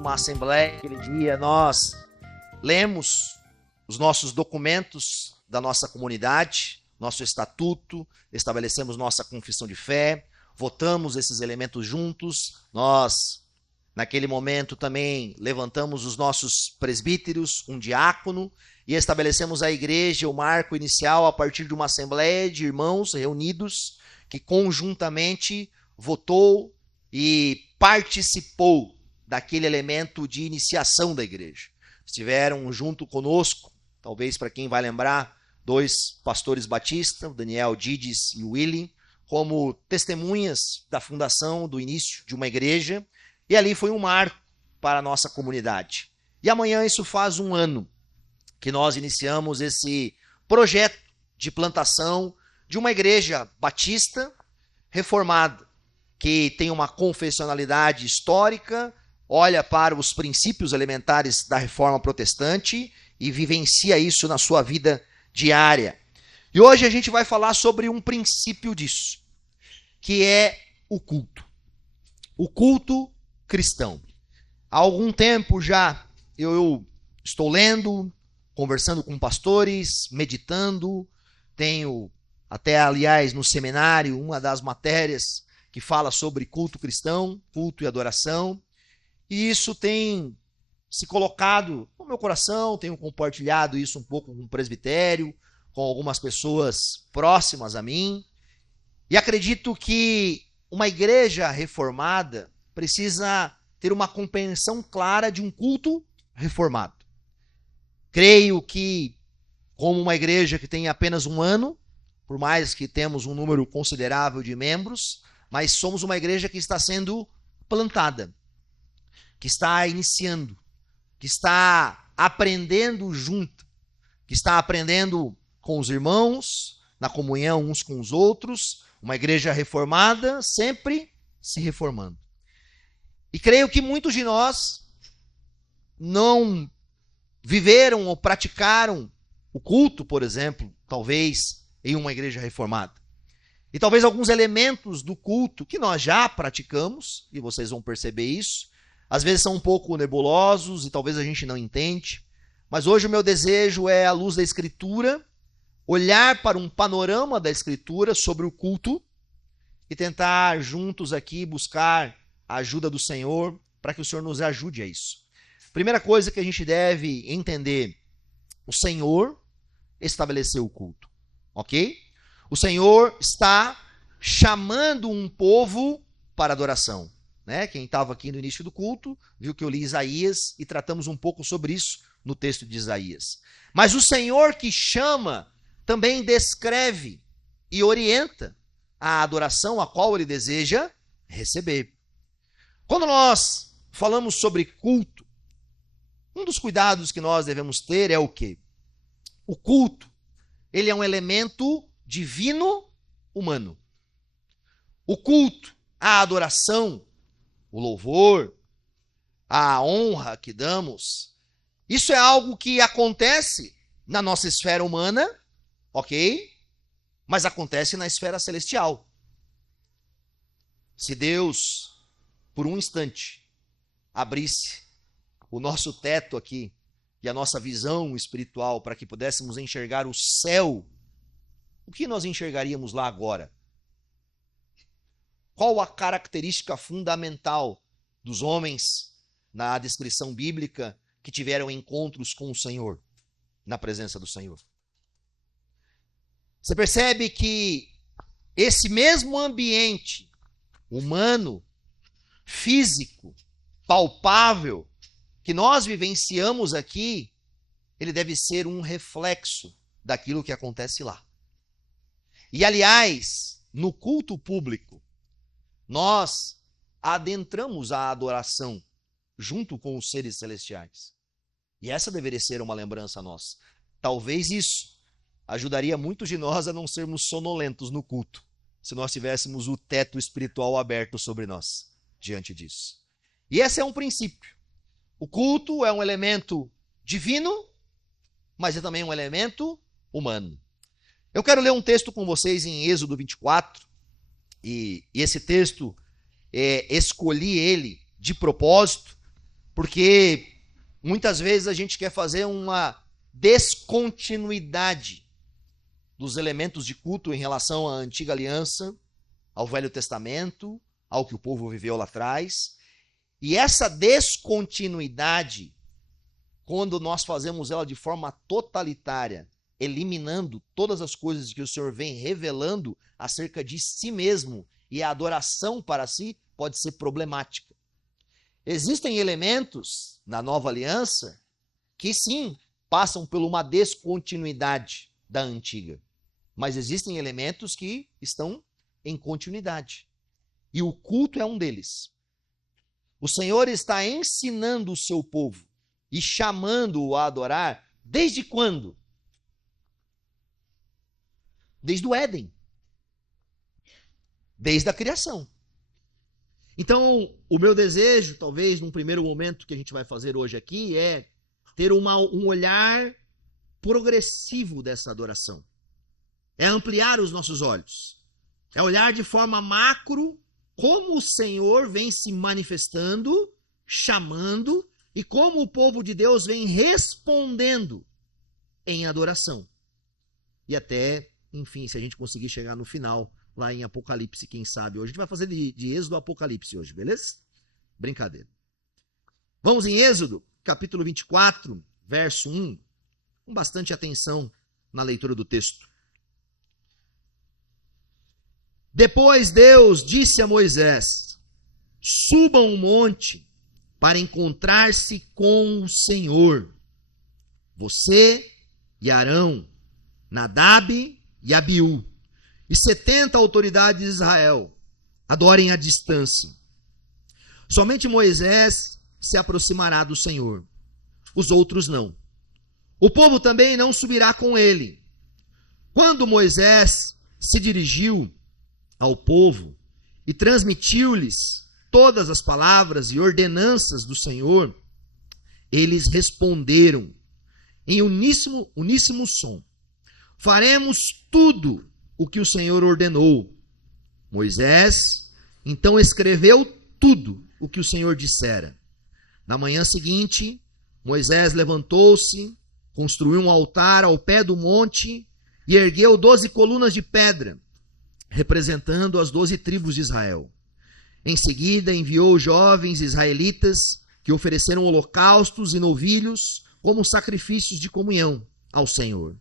uma assembleia. Aquele dia nós lemos os nossos documentos da nossa comunidade, nosso estatuto, estabelecemos nossa confissão de fé, votamos esses elementos juntos. Nós, naquele momento, também levantamos os nossos presbíteros, um diácono, e estabelecemos a igreja, o marco inicial, a partir de uma assembleia de irmãos reunidos, que conjuntamente votou e participou daquele elemento de iniciação da igreja. Estiveram junto conosco, talvez para quem vai lembrar, 2 pastores batistas, o Daniel Dides e o Willy, como testemunhas da fundação, do início de uma igreja, e ali foi um marco para a nossa comunidade. E amanhã isso faz um ano que nós iniciamos esse projeto de plantação de uma igreja batista reformada, que tem uma confessionalidade histórica, olha para os princípios elementares da reforma protestante e vivencia isso na sua vida diária. E hoje a gente vai falar sobre um princípio disso, que é o culto. O culto cristão. Há algum tempo já eu estou lendo, conversando com pastores, meditando, tenho até, aliás, no seminário, uma das matérias que fala sobre culto cristão, culto e adoração, e isso tem se colocado no meu coração, tenho compartilhado isso um pouco com o presbitério, com algumas pessoas próximas a mim, e acredito que uma igreja reformada precisa ter uma compreensão clara de um culto reformado. Creio que, como uma igreja que tem apenas um ano, por mais que temos um número considerável de membros, mas somos uma igreja que está sendo plantada, que está iniciando, que está aprendendo junto, que está aprendendo com os irmãos, na comunhão uns com os outros, uma igreja reformada, sempre se reformando. E creio que muitos de nós não viveram ou praticaram o culto, por exemplo, talvez em uma igreja reformada. E talvez alguns elementos do culto que nós já praticamos, e vocês vão perceber isso, às vezes são um pouco nebulosos e talvez a gente não entende, mas hoje o meu desejo é, à luz da Escritura, olhar para um panorama da Escritura sobre o culto e tentar juntos aqui buscar a ajuda do Senhor para que o Senhor nos ajude a isso. Primeira coisa que a gente deve entender, o Senhor estabeleceu o culto, ok? O Senhor está chamando um povo para adoração. Né? Quem estava aqui no início do culto, viu que eu li Isaías e tratamos um pouco sobre isso no texto de Isaías. Mas o Senhor que chama também descreve e orienta a adoração a qual ele deseja receber. Quando nós falamos sobre culto, um dos cuidados que nós devemos ter é o quê? O culto, ele é um elemento divino humano. O culto, a adoração, o louvor, a honra que damos, isso é algo que acontece na nossa esfera humana, ok? Mas acontece na esfera celestial. Se Deus, por um instante, abrisse o nosso teto aqui e a nossa visão espiritual para que pudéssemos enxergar o céu, o que nós enxergaríamos lá agora? Qual a característica fundamental dos homens na descrição bíblica que tiveram encontros com o Senhor, na presença do Senhor? Você percebe que esse mesmo ambiente humano, físico, palpável, que nós vivenciamos aqui, ele deve ser um reflexo daquilo que acontece lá. E, aliás, no culto público, nós adentramos a adoração junto com os seres celestiais. E essa deveria ser uma lembrança nossa. Talvez isso ajudaria muitos de nós a não sermos sonolentos no culto, se nós tivéssemos o teto espiritual aberto sobre nós, diante disso. E esse é um princípio. O culto é um elemento divino, mas é também um elemento humano. Eu quero ler um texto com vocês em Êxodo 24, e esse texto, escolhi ele de propósito, Porque muitas vezes a gente quer fazer uma descontinuidade dos elementos de culto em relação à antiga aliança, ao Velho Testamento, ao que o povo viveu lá atrás. E essa descontinuidade, quando nós fazemos ela de forma totalitária, eliminando todas as coisas que o Senhor vem revelando acerca de si mesmo e a adoração para si, pode ser problemática. Existem elementos na nova aliança que sim, passam por uma descontinuidade da antiga. Mas existem elementos que estão em continuidade. E o culto é um deles. O Senhor está ensinando o seu povo e chamando-o a adorar desde quando? Desde o Éden. Desde a criação. Então, o meu desejo, talvez num primeiro momento que a gente vai fazer hoje aqui, é ter um olhar progressivo dessa adoração. É ampliar os nossos olhos. É olhar de forma macro como o Senhor vem se manifestando, chamando, e como o povo de Deus vem respondendo em adoração. E até, enfim, se a gente conseguir chegar no final, lá em Apocalipse, quem sabe. Hoje a gente vai fazer de Êxodo a Apocalipse hoje, beleza? Brincadeira. Vamos em Êxodo, capítulo 24, verso 1, com bastante atenção na leitura do texto. Depois Deus disse a Moisés: subam um monte para encontrar-se com o Senhor. Você e Arão, Nadab e Abiú, e 70 autoridades de Israel, adorem à distância. Somente Moisés se aproximará do Senhor, os outros não. O povo também não subirá com ele. Quando Moisés se dirigiu ao povo e transmitiu-lhes todas as palavras e ordenanças do Senhor, eles responderam em uníssono som: faremos tudo o que o Senhor ordenou. Moisés então escreveu tudo o que o Senhor dissera. Na manhã seguinte, Moisés levantou-se, construiu um altar ao pé do monte e ergueu 12 colunas de pedra, representando as 12 tribos de Israel. Em seguida, enviou jovens israelitas que ofereceram holocaustos e novilhos como sacrifícios de comunhão ao Senhor.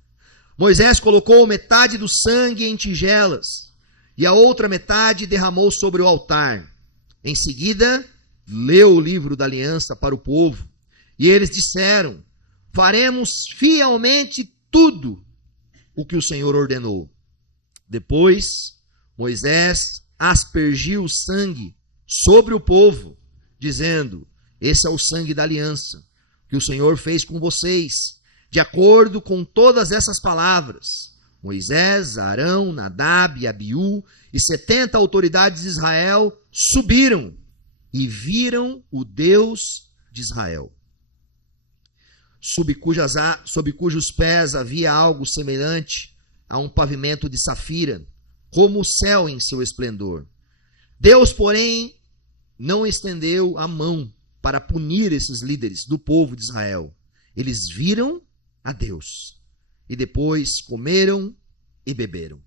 Moisés colocou metade do sangue em tigelas e a outra metade derramou sobre o altar. Em seguida, leu o livro da aliança para o povo e eles disseram: faremos fielmente tudo o que o Senhor ordenou. Depois, Moisés aspergiu o sangue sobre o povo, dizendo: esse é o sangue da aliança que o Senhor fez com vocês. De acordo com todas essas palavras, Moisés, Arão, Nadab e Abiú e 70 autoridades de Israel subiram e viram o Deus de Israel, sob cujos pés havia algo semelhante a um pavimento de safira, como o céu em seu esplendor. Deus, porém, não estendeu a mão para punir esses líderes do povo de Israel. Eles viram a Deus e depois comeram e beberam.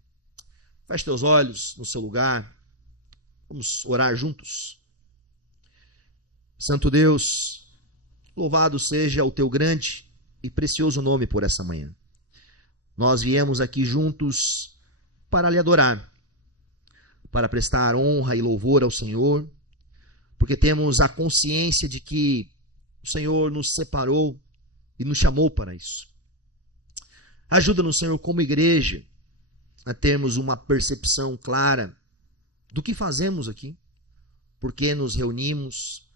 Feche teus olhos no seu lugar. Vamos orar juntos. Santo Deus, louvado seja o teu grande e precioso nome por essa manhã. Nós viemos aqui juntos para lhe adorar, para prestar honra e louvor ao Senhor, porque temos a consciência de que o Senhor nos separou e nos chamou para isso. Ajuda-nos, Senhor, como igreja, a termos uma percepção clara do que fazemos aqui, por que nos reunimos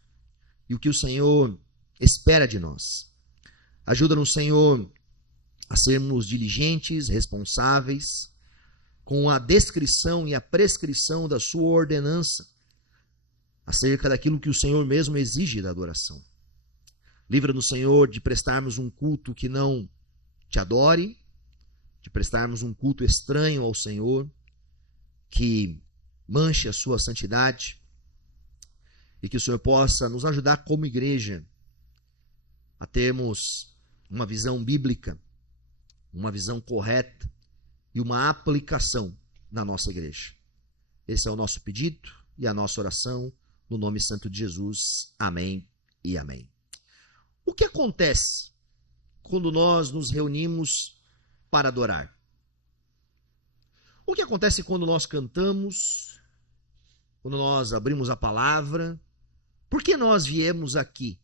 e o que o Senhor espera de nós. Ajuda-nos, Senhor, a sermos diligentes, responsáveis, com a descrição e a prescrição da sua ordenança, acerca daquilo que o Senhor mesmo exige da adoração. Livra-nos, Senhor, de prestarmos um culto que não te adore, de prestarmos um culto estranho ao Senhor, que manche a sua santidade, e que o Senhor possa nos ajudar como igreja a termos uma visão bíblica, uma visão correta e uma aplicação na nossa igreja. Esse é o nosso pedido e a nossa oração, no nome santo de Jesus. Amém e amém. O que acontece quando nós nos reunimos para adorar? O que acontece quando nós cantamos, quando nós abrimos a palavra? Por que nós viemos aqui,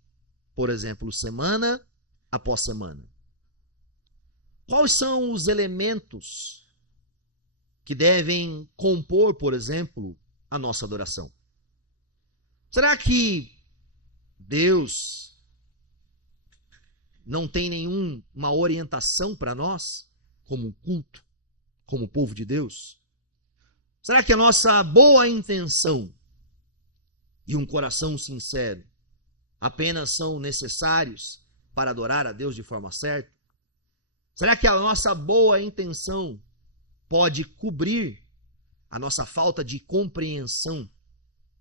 por exemplo, semana após semana? Quais são os elementos que devem compor, por exemplo, a nossa adoração? Será que Deus não tem nenhuma orientação para nós, como culto, como povo de Deus? Será que a nossa boa intenção e um coração sincero apenas são necessários para adorar a Deus de forma certa? Será que a nossa boa intenção pode cobrir a nossa falta de compreensão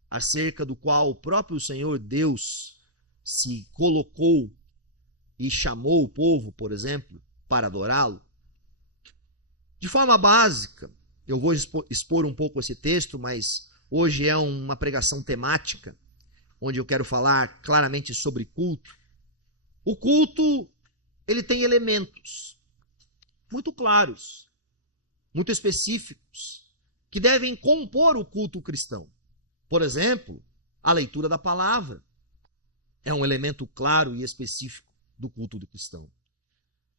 acerca do qual o próprio Senhor Deus se colocou e chamou o povo, por exemplo, para adorá-lo? De forma básica, eu vou expor um pouco esse texto, mas hoje é uma pregação temática, onde eu quero falar claramente sobre culto. O culto, ele tem elementos muito claros, muito específicos, que devem compor o culto cristão. Por exemplo, a leitura da palavra é um elemento claro e específico do culto do cristão.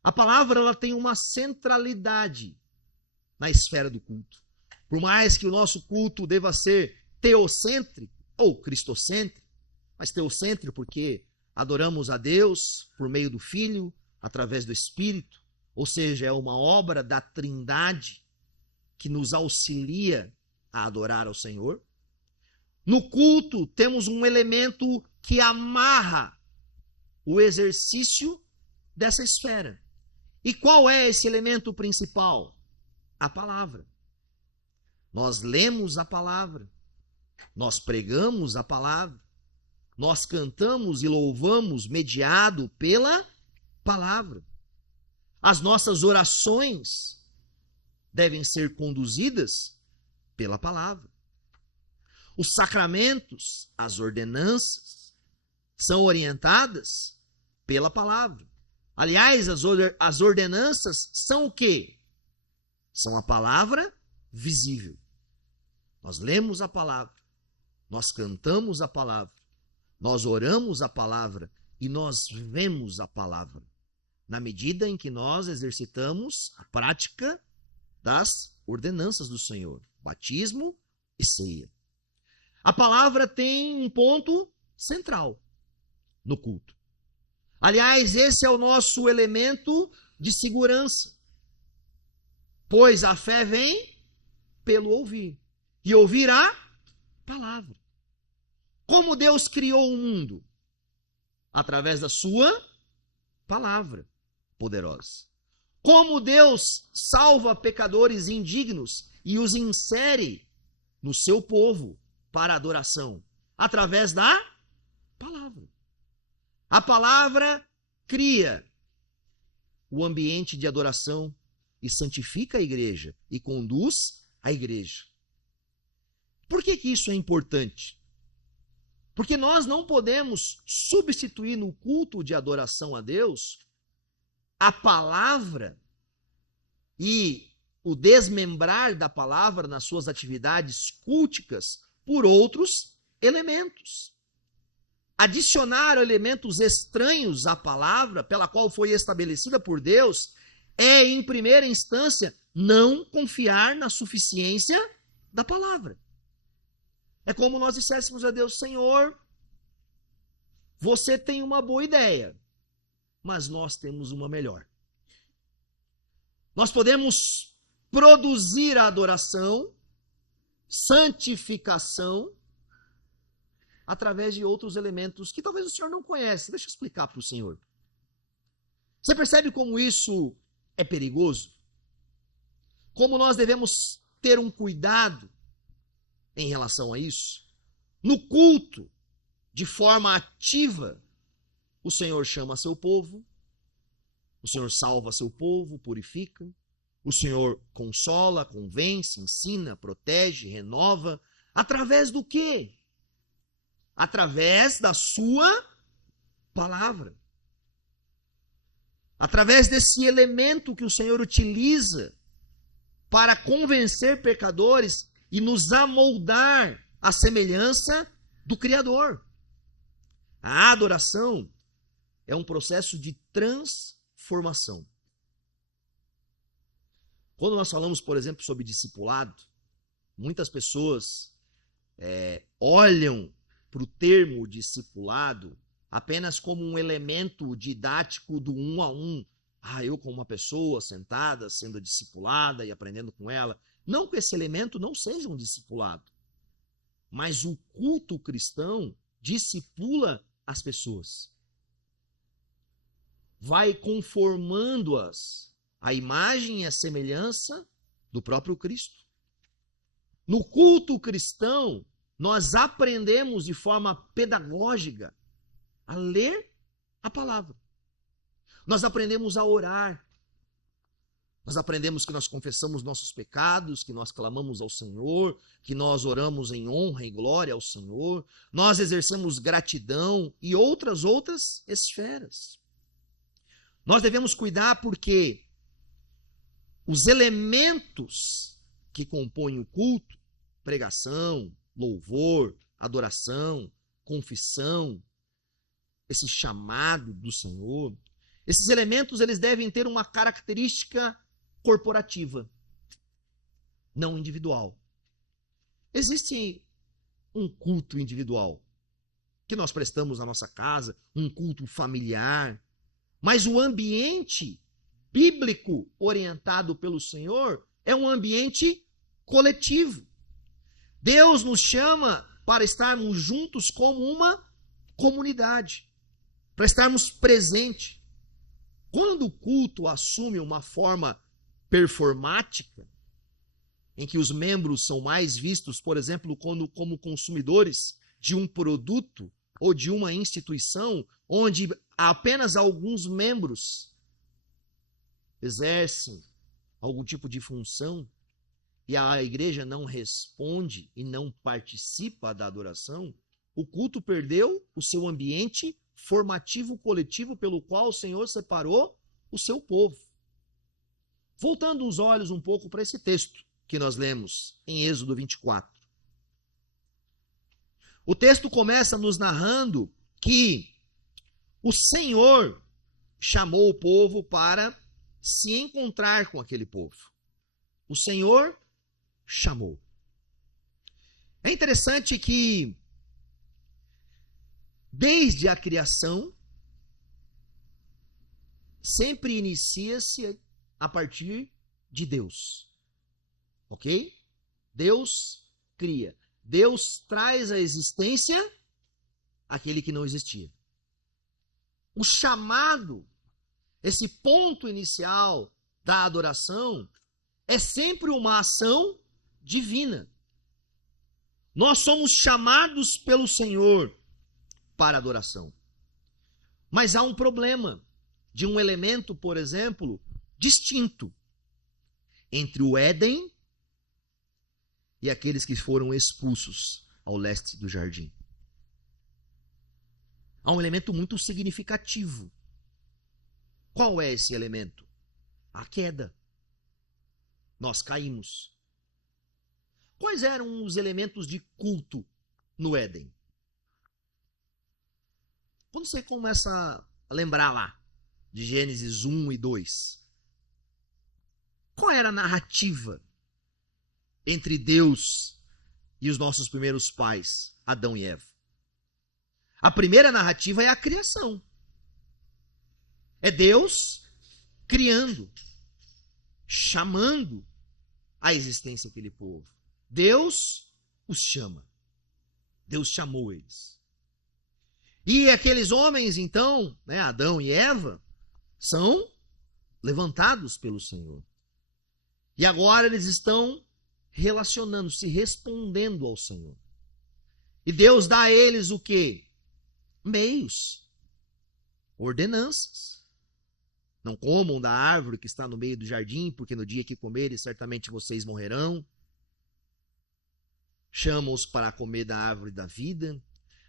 A palavra, ela tem uma centralidade na esfera do culto. Por mais que o nosso culto deva ser teocêntrico ou cristocêntrico, mas teocêntrico porque adoramos a Deus por meio do Filho, através do Espírito, ou seja, é uma obra da Trindade que nos auxilia a adorar ao Senhor. No culto, temos um elemento que amarra o exercício dessa esfera. E qual é esse elemento principal? A palavra. Nós lemos a palavra, nós pregamos a palavra, nós cantamos e louvamos mediado pela palavra. As nossas orações devem ser conduzidas pela palavra. Os sacramentos, as ordenanças, são orientadas pela palavra. Aliás, as ordenanças são o quê? São a palavra visível. Nós lemos a palavra, nós cantamos a palavra, nós oramos a palavra e nós vivemos a palavra, na medida em que nós exercitamos a prática das ordenanças do Senhor, batismo e ceia. A palavra tem um ponto central no culto. Aliás, esse é o nosso elemento de segurança, pois a fé vem pelo ouvir, e ouvir a palavra. Como Deus criou o mundo? Através da sua palavra poderosa. Como Deus salva pecadores indignos e os insere no seu povo para adoração? Através da palavra. A palavra cria o ambiente de adoração e santifica a igreja e conduz a igreja. Por que isso é importante? Porque nós não podemos substituir no culto de adoração a Deus a palavra e o desmembrar da palavra nas suas atividades culticas por outros elementos. Adicionar elementos estranhos à palavra, pela qual foi estabelecida por Deus, é, em primeira instância, não confiar na suficiência da palavra. É como nós disséssemos a Deus: Senhor, você tem uma boa ideia, mas nós temos uma melhor. Nós podemos produzir a adoração, santificação, através de outros elementos que talvez o senhor não conhece. Deixa eu explicar para o senhor. Você percebe como isso é perigoso? Como nós devemos ter um cuidado em relação a isso? No culto, de forma ativa, o Senhor chama seu povo, o Senhor salva seu povo, purifica, o Senhor consola, convence, ensina, protege, renova, através do quê? Através da sua palavra. Através desse elemento que o Senhor utiliza para convencer pecadores e nos amoldar à semelhança do Criador. A adoração é um processo de transformação. Quando nós falamos, por exemplo, sobre discipulado, muitas pessoas olham para o termo discipulado apenas como um elemento didático do 1 a 1. Eu como uma pessoa sentada, sendo discipulada e aprendendo com ela. Não que esse elemento não seja um discipulado, mas o culto cristão discipula as pessoas. Vai conformando-as à imagem e à semelhança do próprio Cristo. No culto cristão, nós aprendemos de forma pedagógica a ler a palavra. Nós aprendemos a orar. Nós aprendemos que nós confessamos nossos pecados, que nós clamamos ao Senhor, que nós oramos em honra e glória ao Senhor. Nós exercemos gratidão e outras esferas. Nós devemos cuidar porque os elementos que compõem o culto, pregação, louvor, adoração, confissão, esse chamado do Senhor, esses elementos eles devem ter uma característica corporativa, não individual. Existe um culto individual que nós prestamos na nossa casa, um culto familiar, mas o ambiente bíblico orientado pelo Senhor é um ambiente coletivo. Deus nos chama para estarmos juntos como uma comunidade, para estarmos presentes. Quando o culto assume uma forma performática, em que os membros são mais vistos, por exemplo, como consumidores de um produto ou de uma instituição, onde apenas alguns membros exercem algum tipo de função e a igreja não responde e não participa da adoração, o culto perdeu o seu ambiente formativo coletivo pelo qual o Senhor separou o seu povo. Voltando os olhos um pouco para esse texto que nós lemos em Êxodo 24. O texto começa nos narrando que o Senhor chamou o povo para se encontrar com aquele povo. O Senhor chamou. É interessante que desde a criação sempre inicia-se a partir de Deus. Ok? Deus cria. Deus traz à existência aquele que não existia. O chamado, esse ponto inicial da adoração, é sempre uma ação divina. Nós somos chamados pelo Senhor para adoração. Mas há um problema de um elemento, por exemplo, distinto entre o Éden e aqueles que foram expulsos ao leste do jardim. Há um elemento muito significativo. Qual é esse elemento? A queda. Nós caímos. Quais eram os elementos de culto no Éden? Quando você começa a lembrar lá, de Gênesis 1 e 2, qual era a narrativa entre Deus e os nossos primeiros pais, Adão e Eva? A primeira narrativa é a criação. É Deus criando, chamando à existência aquele povo. Deus os chama. Deus chamou eles. E aqueles homens, então, Adão e Eva, são levantados pelo Senhor. E agora eles estão relacionando-se, respondendo ao Senhor. E Deus dá a eles o quê? Meios. ordenanças. Não comam da árvore que está no meio do jardim, porque no dia que comerem, certamente vocês morrerão. Chama-os para comer da árvore da vida.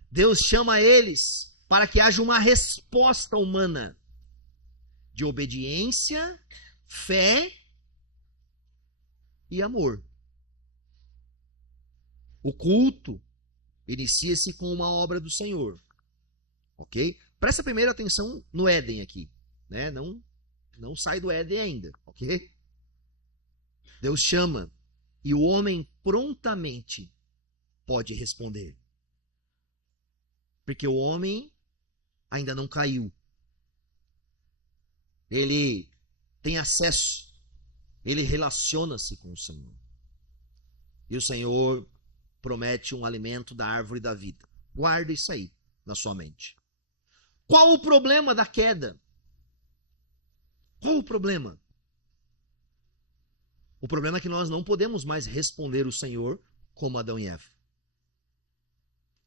Deus chama eles para que haja uma resposta humana de obediência, fé e amor. O culto inicia-se com uma obra do Senhor. Ok? Presta primeiro atenção no Éden aqui. Né? Não sai do Éden ainda. Ok? Deus chama e o homem prontamente pode responder. Porque o homem ainda não caiu. Ele tem acesso. Ele relaciona-se com o Senhor. E o Senhor promete um alimento da árvore da vida. Guarda isso aí na sua mente. Qual o problema da queda? Qual o problema? O problema é que nós não podemos mais responder o Senhor como Adão e Eva.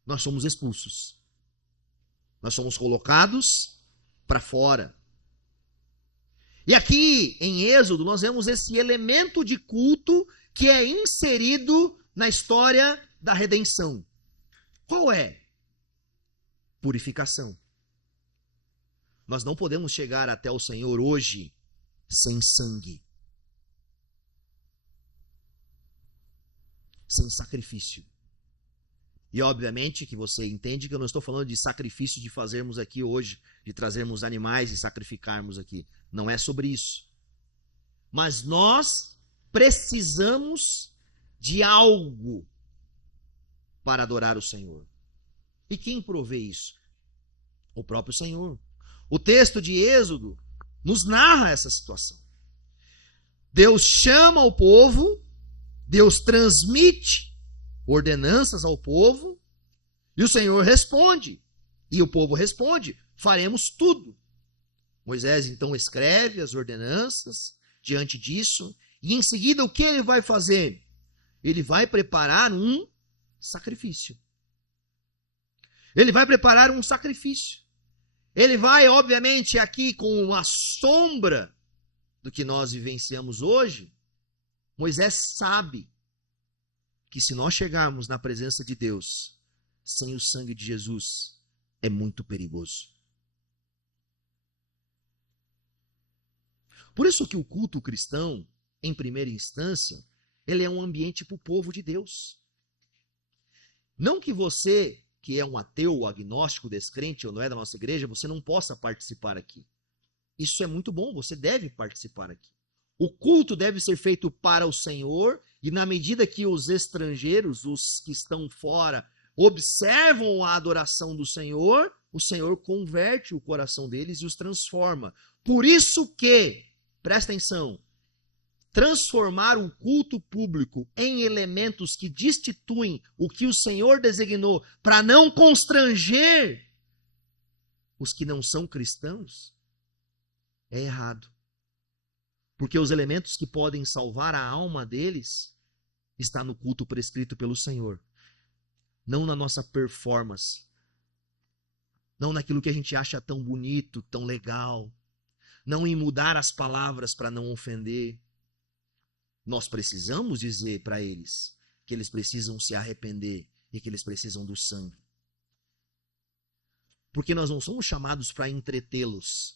Nós somos expulsos. Nós somos colocados para fora. E aqui em Êxodo nós vemos esse elemento de culto que é inserido na história da redenção. Qual é? Purificação. Nós não podemos chegar até o Senhor hoje sem sangue. Sem sacrifício. E obviamente que você entende que eu não estou falando de sacrifício de fazermos aqui hoje, de trazermos animais e sacrificarmos aqui. Não é sobre isso. Mas nós precisamos de algo para adorar o Senhor. E quem provê isso? O próprio Senhor. O texto de Êxodo nos narra essa situação. Deus chama o povo, Deus transmite ordenanças ao povo, e o Senhor responde. E o povo responde: faremos tudo. Moisés então escreve as ordenanças diante disso, e em seguida o que ele vai fazer? Ele vai preparar um sacrifício. Ele vai preparar um sacrifício. Ele vai, obviamente, aqui com uma sombra do que nós vivenciamos hoje. Moisés sabe que se nós chegarmos na presença de Deus sem o sangue de Jesus, é muito perigoso. Por isso que o culto cristão, em primeira instância, ele é um ambiente para o povo de Deus. Não que você, que é um ateu, agnóstico, descrente ou não é da nossa igreja, você não possa participar aqui. Isso é muito bom, você deve participar aqui. O culto deve ser feito para o Senhor, e na medida que os estrangeiros, os que estão fora, observam a adoração do Senhor, o Senhor converte o coração deles e os transforma. Por isso que, presta atenção, transformar o culto público em elementos que destituem o que o Senhor designou para não constranger os que não são cristãos, é errado. Porque os elementos que podem salvar a alma deles está no culto prescrito pelo Senhor. Não na nossa performance. Não naquilo que a gente acha tão bonito, tão legal. Não em mudar as palavras para não ofender. Nós precisamos dizer para eles que eles precisam se arrepender e que eles precisam do sangue. Porque nós não somos chamados para entretê-los.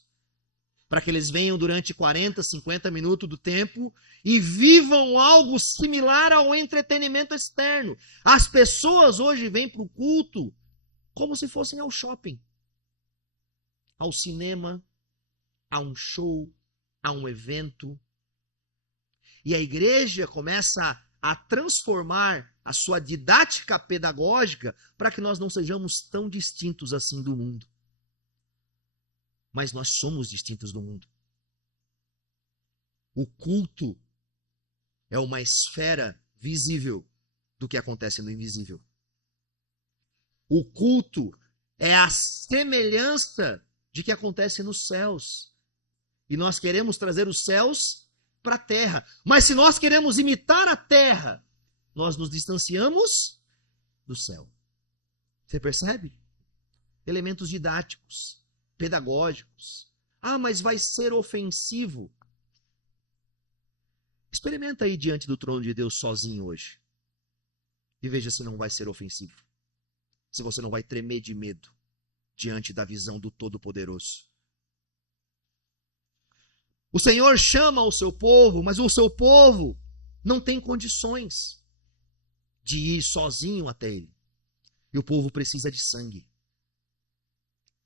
Para que eles venham durante 40, 50 minutos do tempo e vivam algo similar ao entretenimento externo. As pessoas hoje vêm para o culto como se fossem ao shopping, ao cinema, a um show, a um evento. E a igreja começa a transformar a sua didática pedagógica para que nós não sejamos tão distintos assim do mundo. Mas nós somos distintos do mundo. O culto é uma esfera visível do que acontece no invisível. O culto é a semelhança de que acontece nos céus. E nós queremos trazer os céus para a terra. Mas se nós queremos imitar a terra, nós nos distanciamos do céu. Você percebe? Elementos didáticos. pedagógicos. Ah, mas vai ser ofensivo. Experimenta aí diante do trono de Deus sozinho hoje. E veja se não vai ser ofensivo. Se você não vai tremer de medo diante da visão do Todo-Poderoso. O Senhor chama o seu povo, mas o seu povo não tem condições de ir sozinho até ele. E o povo precisa de sangue.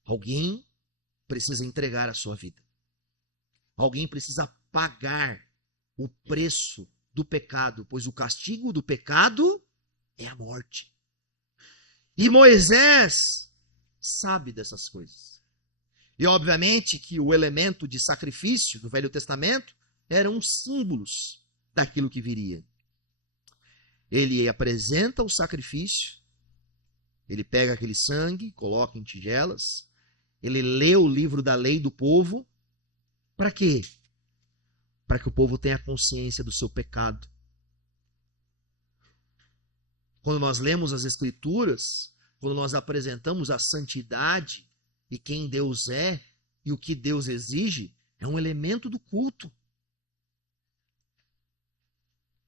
Alguém precisa entregar a sua vida. Alguém precisa pagar o preço do pecado, pois o castigo do pecado é a morte. E Moisés sabe dessas coisas. E obviamente que o elemento de sacrifício do Velho Testamento eram símbolos daquilo que viria. Ele apresenta o sacrifício, ele pega aquele sangue, coloca em tigelas, ele lê o livro da lei do povo. Para quê? Para que o povo tenha consciência do seu pecado. Quando nós lemos as Escrituras, quando nós apresentamos a santidade e quem Deus é e o que Deus exige, é um elemento do culto.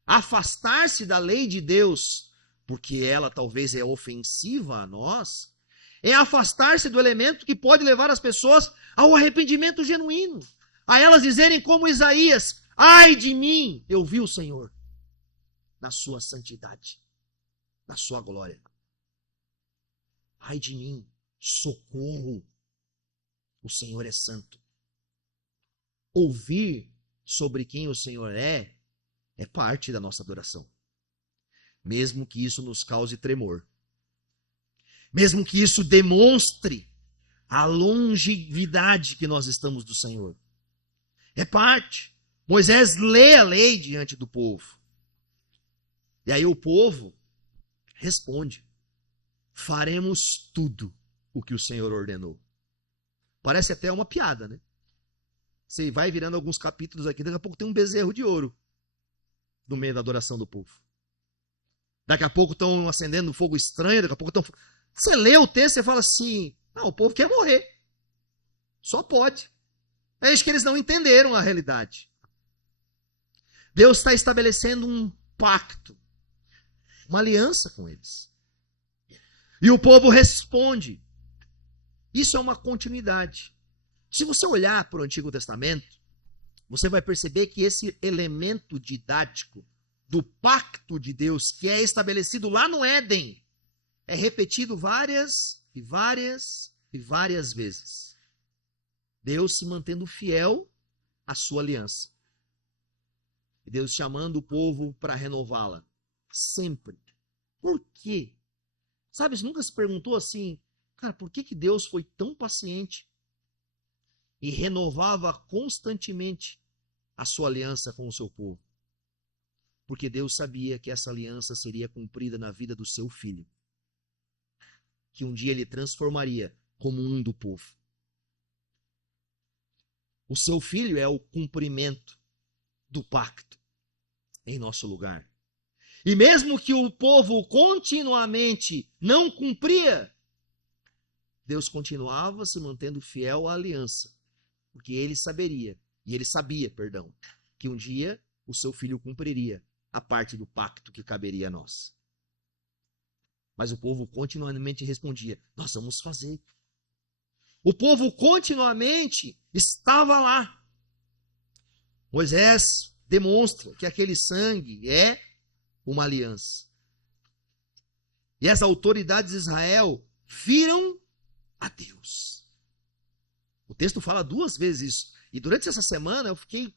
Afastar-se da lei de Deus, porque ela talvez é ofensiva a nós, é afastar-se do elemento que pode levar as pessoas ao arrependimento genuíno. A elas dizerem como Isaías: ai de mim, eu vi o Senhor na sua santidade, na sua glória. Ai de mim, socorro, o Senhor é santo. Ouvir sobre quem o Senhor é parte da nossa adoração. Mesmo que isso nos cause tremor. Mesmo que isso demonstre a longevidade que nós estamos do Senhor. É parte. Moisés lê a lei diante do povo. E aí o povo responde: faremos tudo o que o Senhor ordenou. Parece até uma piada, né? Você vai virando alguns capítulos aqui, daqui a pouco tem um bezerro de ouro no meio da adoração do povo. Daqui a pouco estão acendendo um fogo estranho, daqui a pouco estão... Você lê o texto e fala assim: o povo quer morrer. Só pode. É isso que eles não entenderam a realidade. Deus está estabelecendo um pacto, uma aliança com eles. E o povo responde. Isso é uma continuidade. Se você olhar para o Antigo Testamento, você vai perceber que esse elemento didático do pacto de Deus, que é estabelecido lá no Éden, é repetido várias e várias e várias vezes. Deus se mantendo fiel à sua aliança. E Deus chamando o povo para renová-la. Sempre. Por quê? Sabe, você nunca se perguntou assim: cara, por que Deus foi tão paciente e renovava constantemente a sua aliança com o seu povo? Porque Deus sabia que essa aliança seria cumprida na vida do seu filho, que um dia ele transformaria como um do povo. O seu filho é o cumprimento do pacto em nosso lugar. E mesmo que o povo continuamente não cumpria, Deus continuava se mantendo fiel à aliança, porque ele sabia, que um dia o seu filho cumpriria a parte do pacto que caberia a nós. Mas o povo continuamente respondia: nós vamos fazer. O povo continuamente estava lá. Moisés demonstra que aquele sangue é uma aliança. E as autoridades de Israel viram a Deus. O texto fala 2 vezes isso. E durante essa semana eu fiquei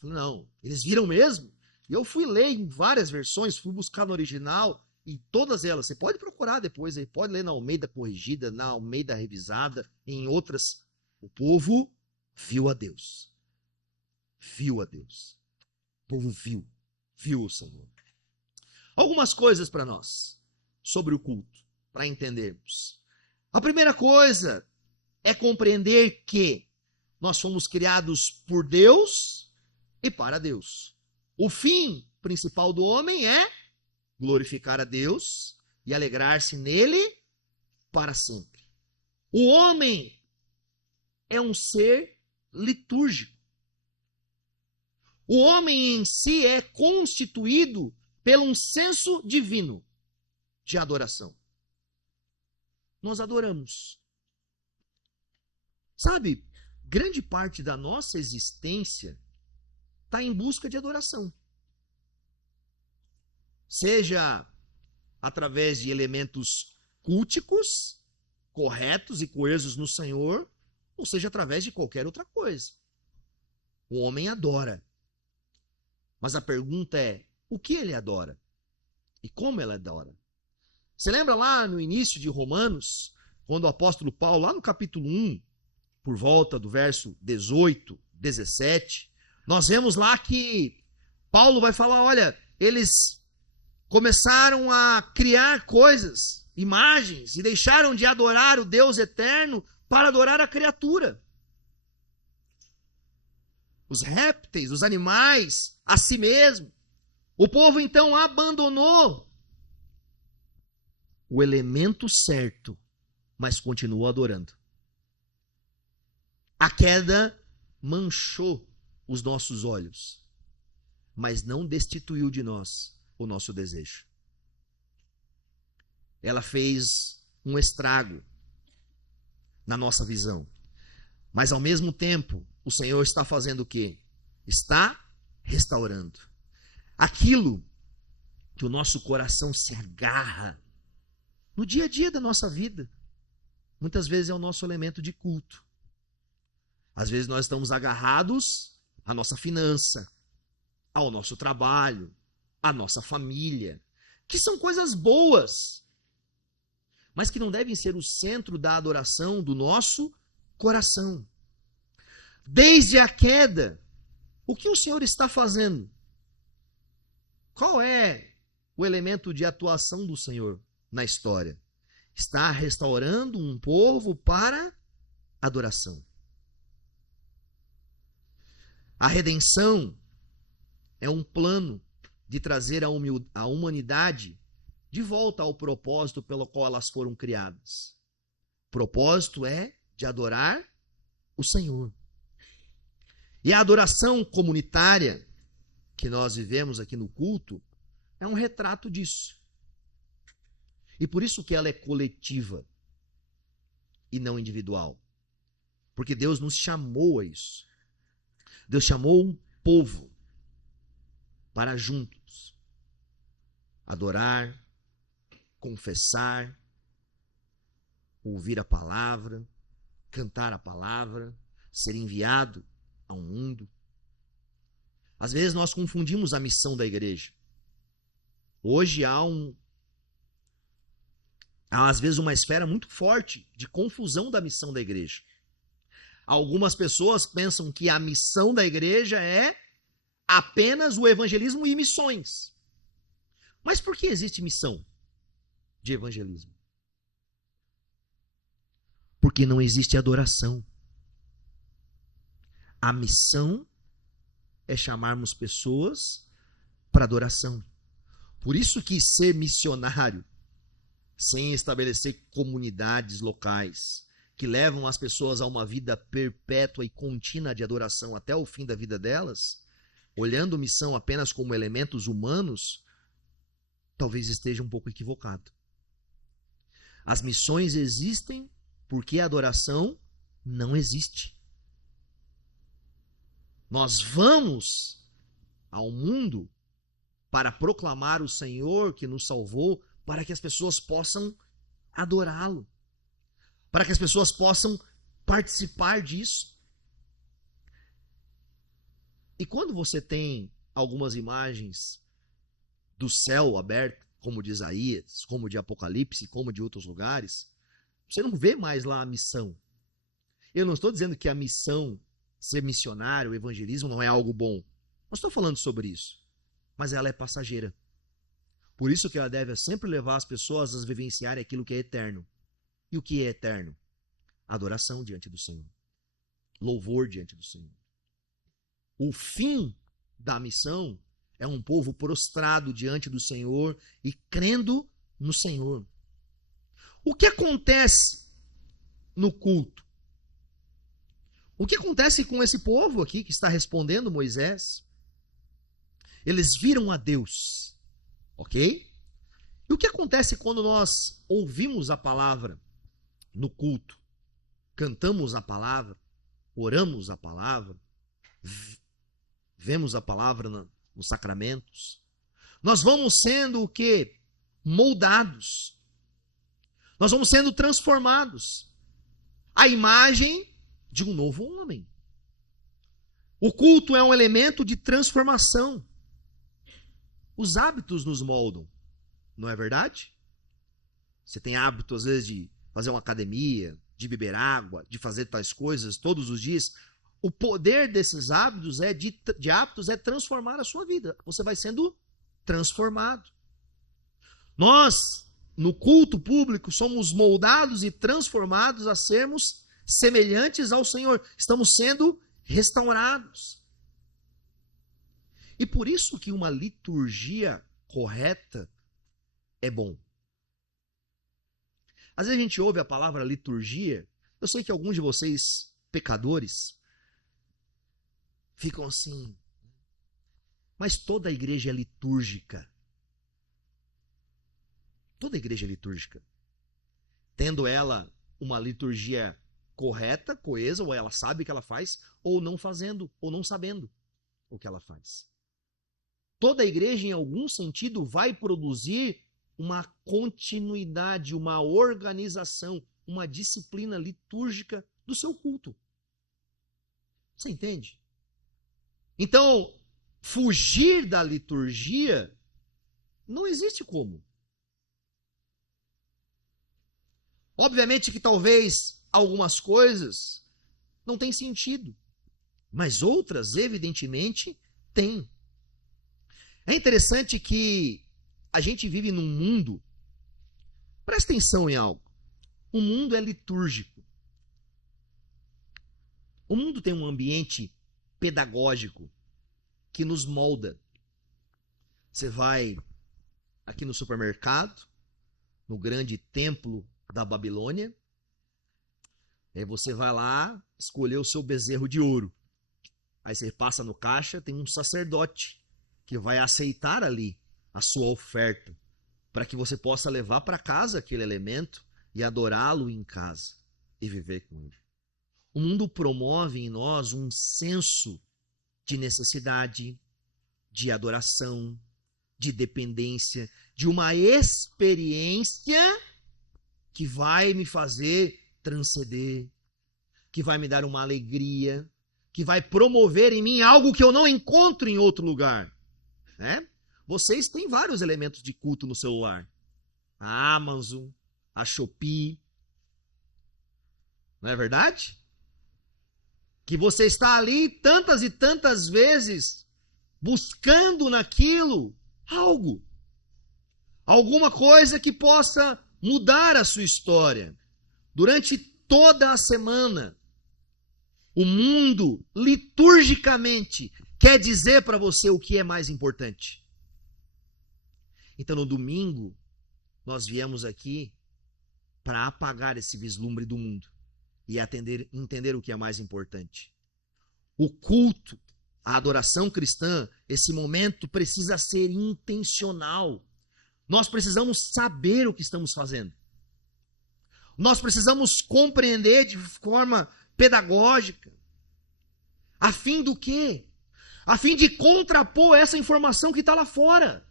não, eles viram mesmo. E eu fui ler em várias versões, fui buscar no original, e todas elas, você pode procurar depois, aí pode ler na Almeida Corrigida, na Almeida Revisada, em outras. O povo viu a Deus. Viu a Deus. O povo viu o Senhor. Algumas coisas para nós sobre o culto, para entendermos. A primeira coisa é compreender que nós fomos criados por Deus e para Deus. O fim principal do homem é glorificar a Deus e alegrar-se nele para sempre. O homem é um ser litúrgico. O homem em si é constituído pelo um senso divino de adoração. Nós adoramos. Sabe, grande parte da nossa existência está em busca de adoração. Seja através de elementos culticos, corretos e coesos no Senhor, ou seja através de qualquer outra coisa. O homem adora. Mas a pergunta é, o que ele adora? E como ele adora? Você lembra lá no início de Romanos, quando o apóstolo Paulo, lá no capítulo 1, por volta do verso 18, 17, nós vemos lá que Paulo vai falar, olha, eles começaram a criar coisas, imagens, e deixaram de adorar o Deus eterno para adorar a criatura. Os répteis, os animais, a si mesmo. O povo então abandonou o elemento certo, mas continuou adorando. A queda manchou os nossos olhos, mas não destituiu de nós o nosso desejo. Ela fez um estrago na nossa visão. Mas ao mesmo tempo, o Senhor está fazendo o quê? Está restaurando. Aquilo que o nosso coração se agarra no dia a dia da nossa vida, muitas vezes é o nosso elemento de culto. Às vezes nós estamos agarrados à nossa finança, ao nosso trabalho, à nossa família, que são coisas boas, mas que não devem ser o centro da adoração do nosso coração. Desde a queda, o que o Senhor está fazendo? Qual é o elemento de atuação do Senhor na história? Está restaurando um povo para adoração. A redenção é um plano de trazer a humanidade de volta ao propósito pelo qual elas foram criadas. O propósito é de adorar o Senhor. E a adoração comunitária que nós vivemos aqui no culto é um retrato disso. E por isso que ela é coletiva e não individual. Porque Deus nos chamou a isso. Deus chamou um povo para juntos adorar, confessar, ouvir a palavra, cantar a palavra, ser enviado ao mundo. Às vezes nós confundimos a missão da igreja. Hoje há às vezes uma esfera muito forte de confusão da missão da igreja. Algumas pessoas pensam que a missão da igreja é apenas o evangelismo e missões. Mas por que existe missão de evangelismo? Porque não existe adoração. A missão é chamarmos pessoas para adoração. Por isso que ser missionário, sem estabelecer comunidades locais, que levam as pessoas a uma vida perpétua e contínua de adoração até o fim da vida delas, olhando missão apenas como elementos humanos, talvez esteja um pouco equivocado. As missões existem porque a adoração não existe. Nós vamos ao mundo para proclamar o Senhor que nos salvou, para que as pessoas possam adorá-lo, para que as pessoas possam participar disso. E quando você tem algumas imagens do céu aberto, como de Isaías, como de Apocalipse, como de outros lugares, você não vê mais lá a missão. Eu não estou dizendo que a missão, ser missionário, o evangelismo, não é algo bom. Não estou falando sobre isso. Mas ela é passageira. Por isso que ela deve sempre levar as pessoas a vivenciarem aquilo que é eterno. E o que é eterno? Adoração diante do Senhor. Louvor diante do Senhor. O fim da missão é um povo prostrado diante do Senhor e crendo no Senhor. O que acontece no culto. O que acontece com esse povo aqui que está respondendo Moisés? Eles viram a Deus, ok? E o que acontece quando nós ouvimos a palavra no culto, cantamos a palavra, oramos a palavra, vemos a palavra nos sacramentos? Nós vamos sendo o quê? Moldados. Nós vamos sendo transformados à imagem de um novo homem. O culto é um elemento de transformação. Os hábitos nos moldam, não é verdade? Você tem hábito, às vezes, de fazer uma academia, de beber água, de fazer tais coisas todos os dias. O poder desses hábitos é transformar a sua vida. Você vai sendo transformado. Nós, no culto público, somos moldados e transformados a sermos semelhantes ao Senhor. Estamos sendo restaurados. E por isso que uma liturgia correta é bom. Às vezes a gente ouve a palavra liturgia. Eu sei que alguns de vocês, pecadores, ficam assim, mas toda a igreja é litúrgica. Toda a igreja é litúrgica. Tendo ela uma liturgia correta, coesa, ou ela sabe o que ela faz, ou não fazendo, ou não sabendo o que ela faz. Toda a igreja, em algum sentido, vai produzir uma continuidade, uma organização, uma disciplina litúrgica do seu culto. Você entende? Então, fugir da liturgia não existe como. Obviamente que talvez algumas coisas não tenham sentido, mas outras, evidentemente, têm. É interessante que a gente vive num mundo, presta atenção em algo, o mundo é litúrgico. O mundo tem um ambiente pedagógico que nos molda. Você vai aqui no supermercado, no grande templo da Babilônia, aí você vai lá escolher o seu bezerro de ouro. Aí você passa no caixa, tem um sacerdote que vai aceitar ali a sua oferta, para que você possa levar para casa aquele elemento e adorá-lo em casa e viver com ele. O mundo promove em nós um senso de necessidade, de adoração, de dependência, de uma experiência que vai me fazer transcender, que vai me dar uma alegria, que vai promover em mim algo que eu não encontro em outro lugar. Né? Vocês têm vários elementos de culto no celular. A Amazon, a Shopee. Não é verdade? Que você está ali tantas e tantas vezes buscando naquilo algo. Alguma coisa que possa mudar a sua história. Durante toda a semana, o mundo, liturgicamente, quer dizer para você o que é mais importante. Então, no domingo, nós viemos aqui para apagar esse vislumbre do mundo e entender o que é mais importante. O culto, a adoração cristã, esse momento precisa ser intencional. Nós precisamos saber o que estamos fazendo. Nós precisamos compreender de forma pedagógica. A fim do quê? A fim de contrapor essa informação que está lá fora.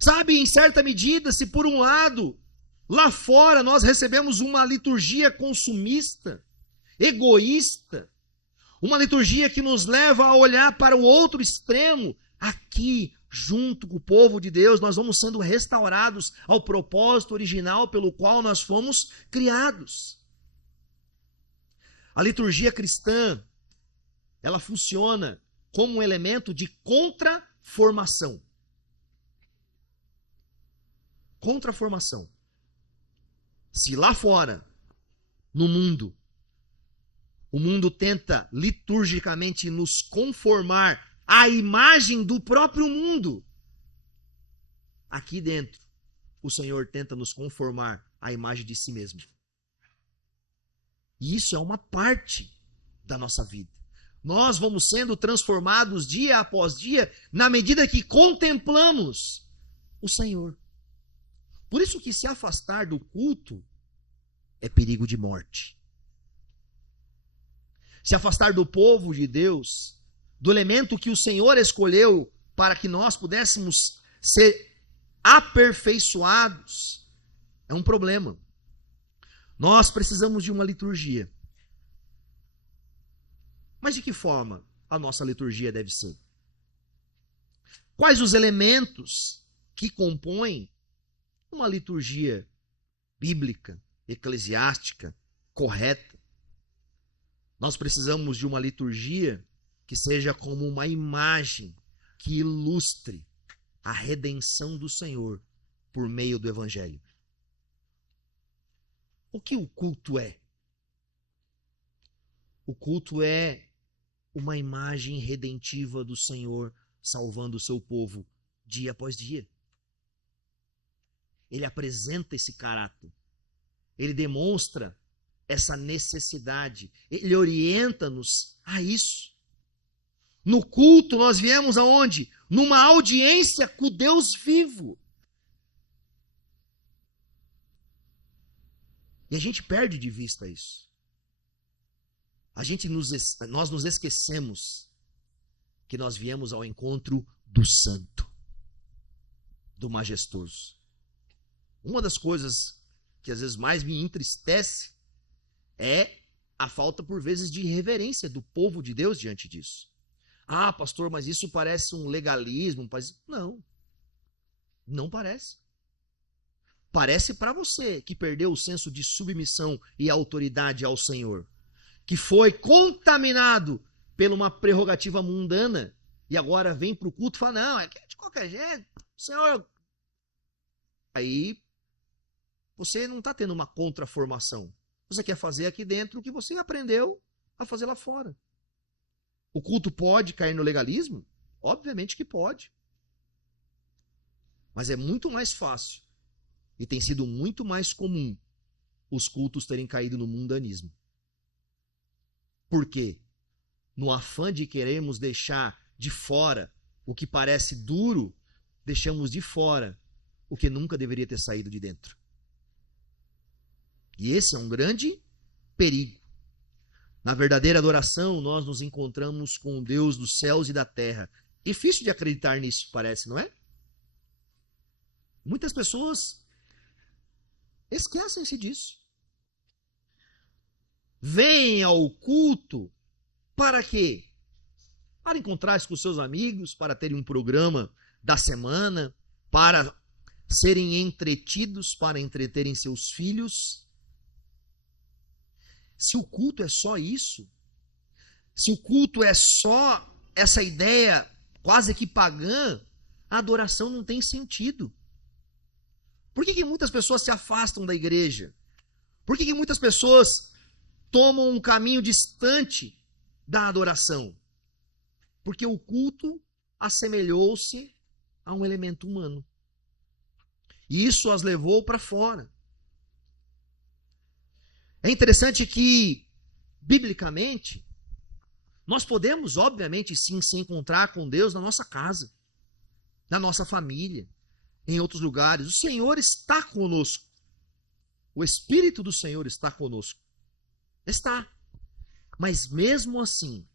Sabe, em certa medida, se por um lado, lá fora nós recebemos uma liturgia consumista, egoísta, uma liturgia que nos leva a olhar para o outro extremo, aqui, junto com o povo de Deus, nós vamos sendo restaurados ao propósito original pelo qual nós fomos criados. A liturgia cristã, ela funciona como um elemento de contraformação. Contraformação. Se lá fora, no mundo, o mundo tenta liturgicamente nos conformar à imagem do próprio mundo, aqui dentro, o Senhor tenta nos conformar à imagem de si mesmo. E isso é uma parte da nossa vida. Nós vamos sendo transformados dia após dia na medida que contemplamos o Senhor. Por isso que se afastar do culto é perigo de morte. Se afastar do povo de Deus, do elemento que o Senhor escolheu para que nós pudéssemos ser aperfeiçoados, é um problema. Nós precisamos de uma liturgia. Mas de que forma a nossa liturgia deve ser? Quais os elementos que compõem uma liturgia bíblica, eclesiástica, correta? Nós precisamos de uma liturgia que seja como uma imagem que ilustre a redenção do Senhor por meio do Evangelho. O que o culto é? O culto é uma imagem redentiva do Senhor salvando o seu povo dia após dia. Ele apresenta esse caráter. Ele demonstra essa necessidade. Ele orienta-nos a isso. No culto nós viemos aonde? Numa audiência com Deus vivo. E a gente perde de vista isso. Nós nos esquecemos que nós viemos ao encontro do Santo, do Majestoso. Uma das coisas que às vezes mais me entristece é a falta, por vezes, de reverência do povo de Deus diante disso. Ah, pastor, mas isso parece um legalismo. Não, não parece. Parece para você que perdeu o senso de submissão e autoridade ao Senhor, que foi contaminado por uma prerrogativa mundana e agora vem para o culto e fala, não, é de qualquer jeito, Senhor. Aí você não está tendo uma contraformação. Você quer fazer aqui dentro o que você aprendeu a fazer lá fora. O culto pode cair no legalismo? Obviamente que pode. Mas é muito mais fácil e tem sido muito mais comum os cultos terem caído no mundanismo. Por quê? No afã de querermos deixar de fora o que parece duro, deixamos de fora o que nunca deveria ter saído de dentro. E esse é um grande perigo. Na verdadeira adoração, nós nos encontramos com o Deus dos céus e da terra. Difícil de acreditar nisso, parece, não é? Muitas pessoas esquecem-se disso. Vêm ao culto para quê? Para encontrar-se com seus amigos, para terem um programa da semana, para serem entretidos, para entreterem seus filhos. Se o culto é só isso, se o culto é só essa ideia quase que pagã, a adoração não tem sentido. Por que muitas pessoas se afastam da igreja? Por que muitas pessoas tomam um caminho distante da adoração? Porque o culto assemelhou-se a um elemento humano. E isso as levou para fora. É interessante que, biblicamente, nós podemos, obviamente, sim, se encontrar com Deus na nossa casa, na nossa família, em outros lugares. O Senhor está conosco. O Espírito do Senhor está conosco. Está. Mas mesmo assim,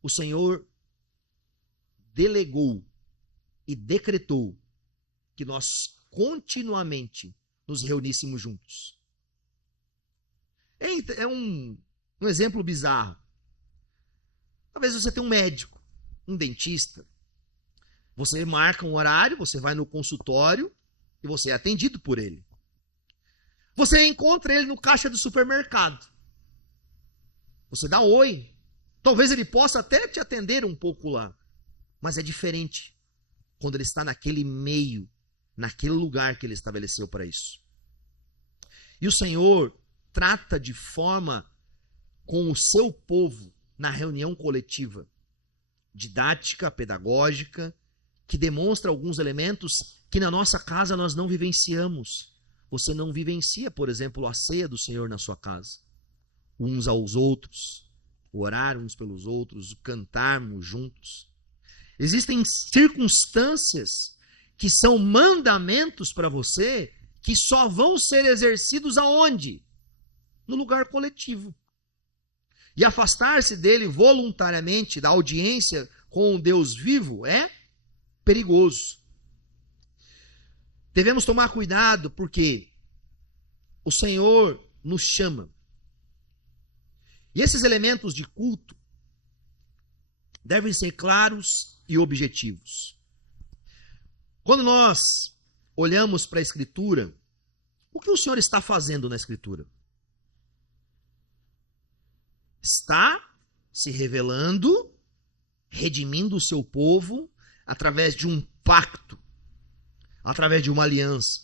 o Senhor delegou e decretou que nós continuamente nos reuníssemos juntos. É um exemplo bizarro. Talvez você tenha um médico, um dentista. Você marca um horário, você vai no consultório e você é atendido por ele. Você encontra ele no caixa do supermercado. Você dá oi. Talvez ele possa até te atender um pouco lá. Mas é diferente quando ele está naquele meio, naquele lugar que ele estabeleceu para isso. E o Senhor trata de forma com o seu povo na reunião coletiva, didática, pedagógica, que demonstra alguns elementos que na nossa casa nós não vivenciamos. Você não vivencia, por exemplo, a ceia do Senhor na sua casa. uns aos outros, o orar uns pelos outros, o cantarmos juntos. Existem circunstâncias que são mandamentos para você que só vão ser exercidos aonde? No lugar coletivo. E afastar-se dele voluntariamente, da audiência com o Deus vivo, é perigoso. Devemos tomar cuidado porque o Senhor nos chama. E esses elementos de culto devem ser claros e objetivos. Quando nós olhamos para a Escritura, o que o Senhor está fazendo na Escritura? Está se revelando, redimindo o seu povo através de um pacto, através de uma aliança.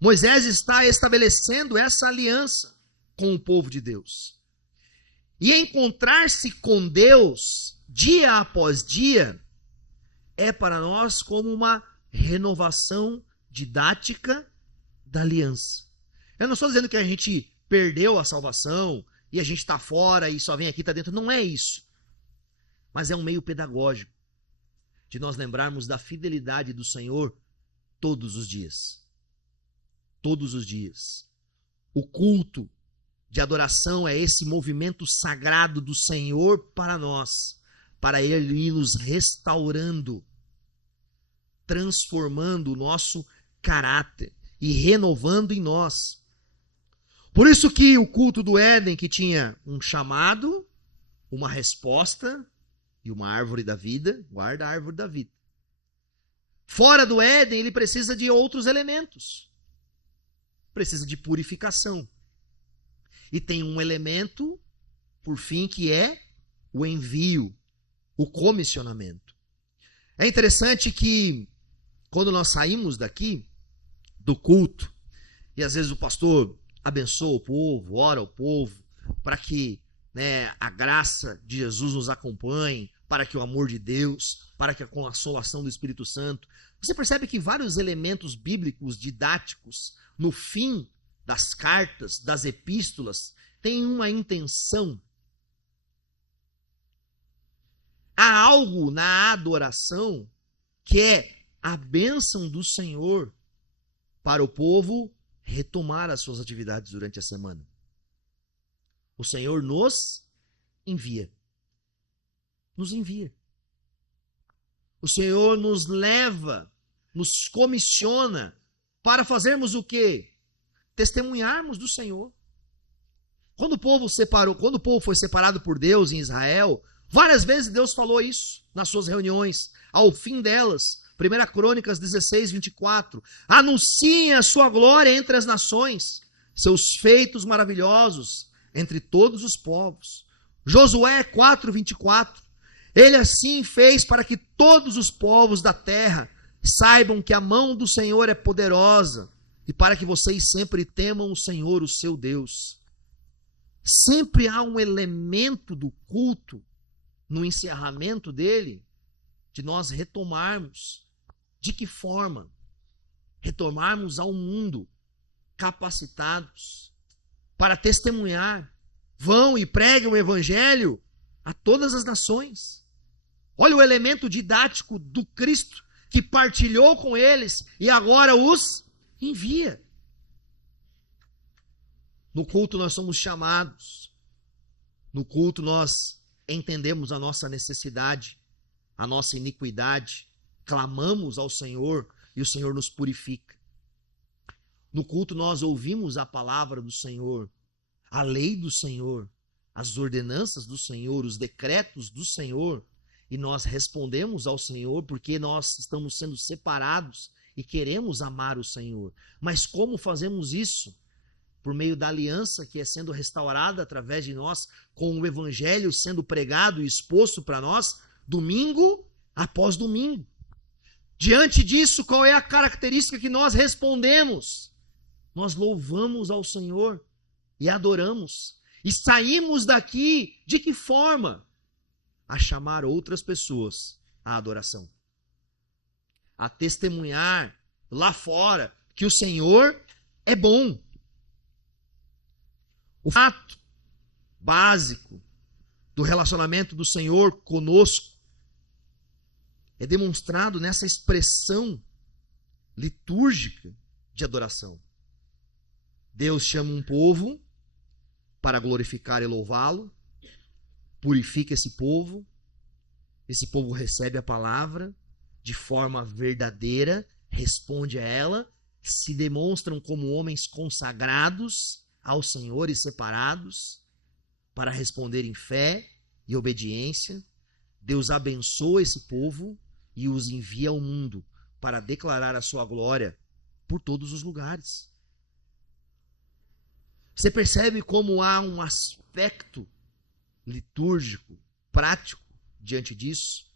Moisés está estabelecendo essa aliança com o povo de Deus. E encontrar-se com Deus dia após dia é para nós como uma renovação didática da aliança. Eu não estou dizendo que a gente perdeu a salvação e a gente está fora e só vem aqui e está dentro. Não é isso. Mas é um meio pedagógico de nós lembrarmos da fidelidade do Senhor todos os dias. Todos os dias. O culto de adoração é esse movimento sagrado do Senhor para nós, para Ele ir nos restaurando, transformando o nosso caráter e renovando em nós. Por isso que o culto do Éden, que tinha um chamado, uma resposta e uma árvore da vida, guarda a árvore da vida. Fora do Éden, ele precisa de outros elementos. Precisa de purificação. E tem um elemento, por fim, que é o envio, o comissionamento. É interessante que, quando nós saímos daqui, do culto, e às vezes o pastor abençoa o povo, ora o povo, para que a graça de Jesus nos acompanhe, para que o amor de Deus, para que a consolação do Espírito Santo. Você percebe que vários elementos bíblicos didáticos, no fim das cartas, das epístolas, têm uma intenção. Há algo na adoração que é a bênção do Senhor para o povo retomar as suas atividades durante a semana. O Senhor nos envia. Nos envia. O Senhor nos leva, nos comissiona para fazermos o quê? Testemunharmos do Senhor. Quando o povo foi separado por Deus em Israel, várias vezes Deus falou isso nas suas reuniões, ao fim delas. 1 Crônicas 16, 24. Anunciem a sua glória entre as nações, seus feitos maravilhosos entre todos os povos. Josué 4, 24. Ele assim fez para que todos os povos da terra saibam que a mão do Senhor é poderosa e para que vocês sempre temam o Senhor, o seu Deus. Sempre há um elemento do culto, no encerramento dele, de nós retomarmos. De que forma? Retornarmos ao mundo capacitados para testemunhar. Vão e preguem o evangelho a todas as nações. Olha o elemento didático do Cristo que partilhou com eles e agora os envia. No culto nós somos chamados. No culto nós entendemos a nossa necessidade, a nossa iniquidade. Clamamos ao Senhor e o Senhor nos purifica. No culto nós ouvimos a palavra do Senhor, a lei do Senhor, as ordenanças do Senhor, os decretos do Senhor, e nós respondemos ao Senhor porque nós estamos sendo separados e queremos amar o Senhor. Mas como fazemos isso? Por meio da aliança que é sendo restaurada através de nós, com o evangelho sendo pregado e exposto para nós, domingo após domingo. Diante disso, qual é a característica que nós respondemos? Nós louvamos ao Senhor e adoramos. E saímos daqui de que forma? A chamar outras pessoas à adoração. A testemunhar lá fora que o Senhor é bom. O fato básico do relacionamento do Senhor conosco é demonstrado nessa expressão litúrgica de adoração. Deus chama um povo para glorificar e louvá-lo, purifica esse povo recebe a palavra de forma verdadeira, responde a ela, se demonstram como homens consagrados ao Senhor e separados para responder em fé e obediência. Deus abençoa esse povo e os envia ao mundo para declarar a sua glória por todos os lugares. Você percebe como há um aspecto litúrgico, prático diante disso?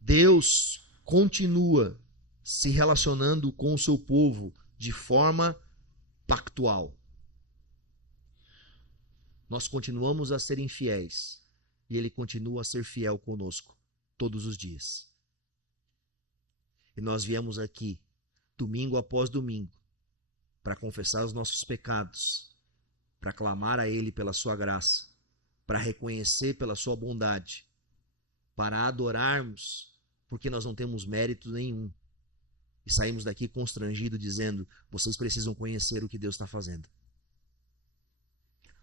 Deus continua se relacionando com o seu povo de forma pactual. Nós continuamos a ser infiéis e Ele continua a ser fiel conosco todos os dias. E nós viemos aqui, domingo após domingo, para confessar os nossos pecados, para clamar a Ele pela sua graça, para reconhecer pela sua bondade, para adorarmos, porque nós não temos mérito nenhum. E saímos daqui constrangidos dizendo, vocês precisam conhecer o que Deus está fazendo.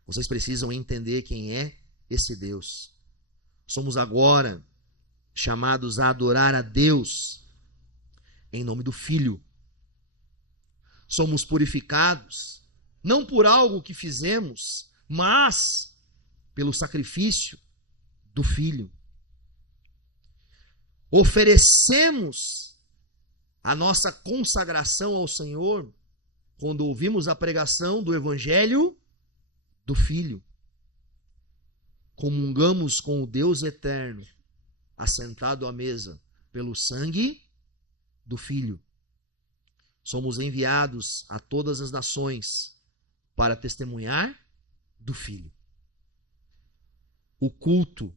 Vocês precisam entender quem é esse Deus. Somos agora chamados a adorar a Deus em nome do Filho. Somos purificados, não por algo que fizemos, mas pelo sacrifício do Filho. Oferecemos a nossa consagração ao Senhor quando ouvimos a pregação do Evangelho do Filho. Comungamos com o Deus eterno, assentado à mesa pelo sangue do Filho. Somos enviados a todas as nações para testemunhar do Filho. O culto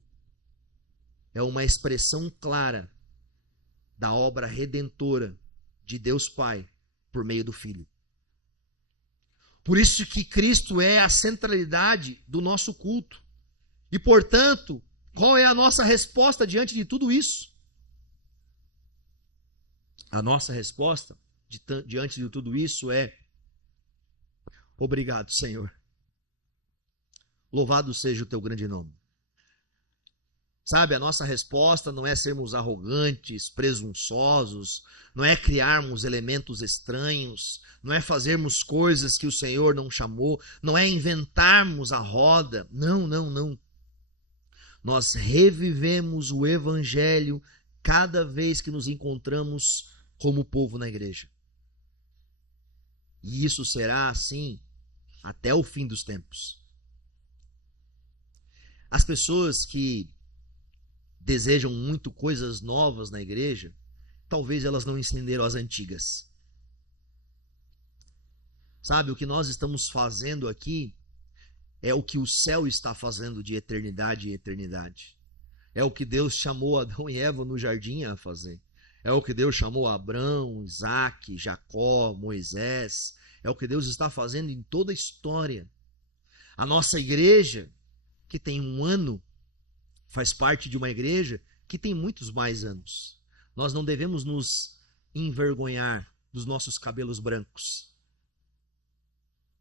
é uma expressão clara da obra redentora de Deus Pai por meio do Filho. Por isso que Cristo é a centralidade do nosso culto. E, portanto, qual é a nossa resposta diante de tudo isso? A nossa resposta diante de tudo isso é: obrigado, Senhor. Louvado seja o teu grande nome. Sabe, a nossa resposta não é sermos arrogantes, presunçosos, não é criarmos elementos estranhos, não é fazermos coisas que o Senhor não chamou, não é inventarmos a roda. Não, não, não. Nós revivemos o Evangelho cada vez que nos encontramos como povo na igreja. E isso será assim até o fim dos tempos. As pessoas que desejam muito coisas novas na igreja, talvez elas não entenderam as antigas. Sabe, o que nós estamos fazendo aqui é o que o céu está fazendo de eternidade em eternidade. É o que Deus chamou Adão e Eva no jardim a fazer. É o que Deus chamou Abraão, Isaac, Jacó, Moisés. É o que Deus está fazendo em toda a história. A nossa igreja, que tem um ano, faz parte de uma igreja que tem muitos mais anos. Nós não devemos nos envergonhar dos nossos cabelos brancos,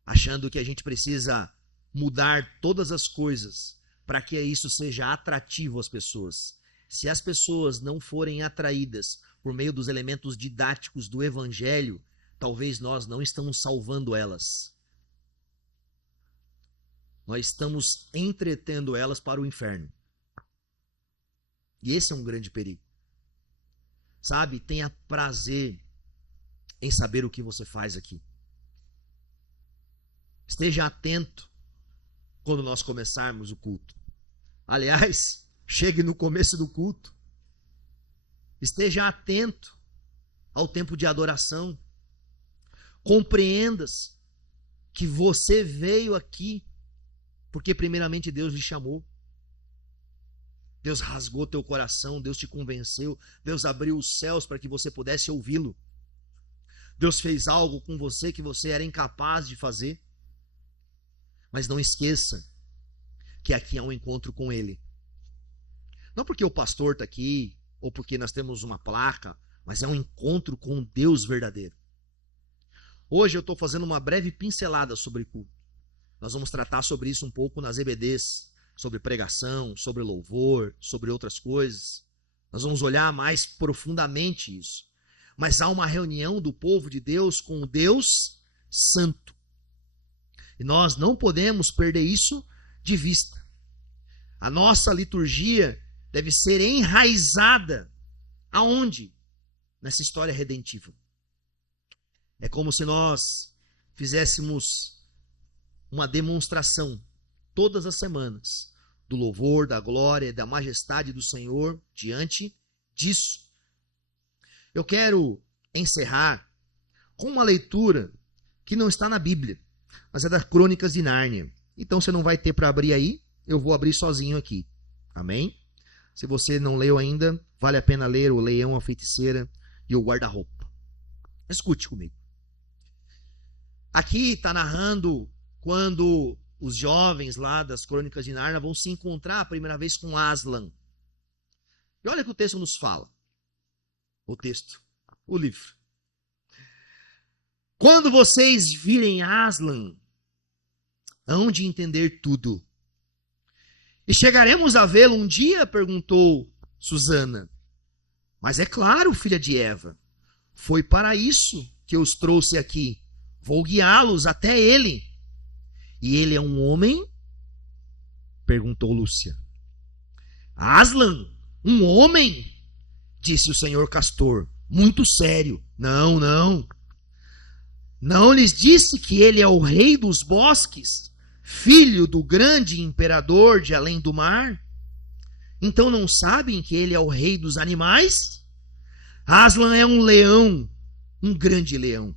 achando que a gente precisa mudar todas as coisas para que isso seja atrativo às pessoas. Se as pessoas não forem atraídas por meio dos elementos didáticos do Evangelho, talvez nós não estamos salvando elas. Nós estamos entretendo elas para o inferno. E esse é um grande perigo. Sabe, tenha prazer em saber o que você faz aqui. Esteja atento quando nós começarmos o culto. Aliás, chegue no começo do culto. Esteja atento ao tempo de adoração. Compreendas que você veio aqui porque primeiramente Deus lhe chamou. Deus rasgou teu coração, Deus te convenceu, Deus abriu os céus para que você pudesse ouvi-lo. Deus fez algo com você que você era incapaz de fazer. Mas não esqueça que aqui é um encontro com Ele. Não porque o pastor está aqui, ou porque nós temos uma placa, mas é um encontro com Deus verdadeiro. Hoje eu estou fazendo uma breve pincelada sobre culto. Nós vamos tratar sobre isso um pouco nas EBDs, sobre pregação, sobre louvor, sobre outras coisas. Nós vamos olhar mais profundamente isso. Mas há uma reunião do povo de Deus com o Deus Santo. E nós não podemos perder isso de vista. A nossa liturgia deve ser enraizada aonde? Nessa história redentiva. É como se nós fizéssemos uma demonstração todas as semanas do louvor, da glória, da majestade do Senhor diante disso. Eu quero encerrar com uma leitura que não está na Bíblia, mas é das Crônicas de Nárnia. Então você não vai ter para abrir aí, eu vou abrir sozinho aqui. Amém? Se você não leu ainda, vale a pena ler o Leão, a Feiticeira e o Guarda-Roupa. Escute comigo. Aqui está narrando quando os jovens lá das Crônicas de Nárnia vão se encontrar a primeira vez com Aslan. E olha o que o texto nos fala. O texto, o livro. Quando vocês virem Aslan, hão de entender tudo. E chegaremos a vê-lo um dia? Perguntou Susana. Mas é claro, filha de Eva, foi para isso que eu os trouxe aqui. Vou guiá-los até ele. E ele é um homem? Perguntou Lúcia. Aslan, um homem? Disse o senhor Castor, muito sério. Não, não. Não lhes disse que ele é o rei dos bosques, filho do grande imperador de além do mar? Então não sabem que ele é o rei dos animais? Aslan é um leão, um grande leão.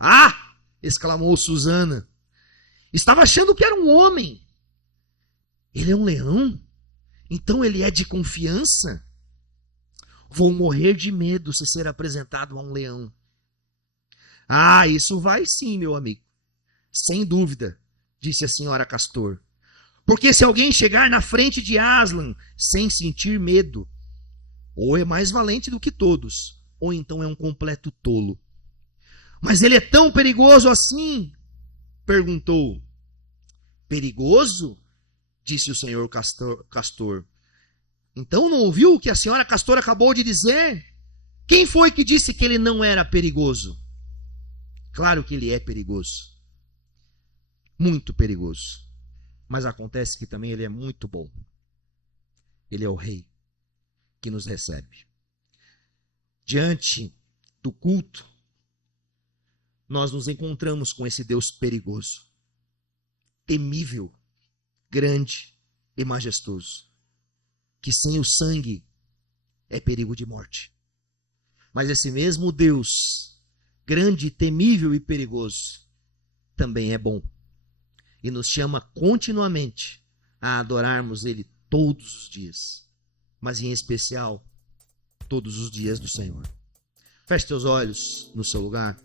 Ah! Exclamou Susana. Estava achando que era um homem. Ele é um leão? Então ele é de confiança? Vou morrer de medo se ser apresentado a um leão. Ah, isso vai sim, meu amigo. Sem dúvida, disse a senhora Castor. Porque se alguém chegar na frente de Aslan sem sentir medo, ou é mais valente do que todos, ou então é um completo tolo. Mas ele é tão perigoso assim? Perguntou. Perigoso? Disse o senhor Castor. Então não ouviu o que a senhora Castor acabou de dizer? Quem foi que disse que ele não era perigoso? Claro que ele é perigoso. Muito perigoso. Mas acontece que também ele é muito bom. Ele é o rei que nos recebe. Diante do culto, nós nos encontramos com esse Deus perigoso, temível, grande e majestoso, que sem o sangue é perigo de morte. Mas esse mesmo Deus, grande, temível e perigoso, também é bom e nos chama continuamente a adorarmos Ele todos os dias, mas em especial todos os dias do Senhor. Feche teus olhos no seu lugar.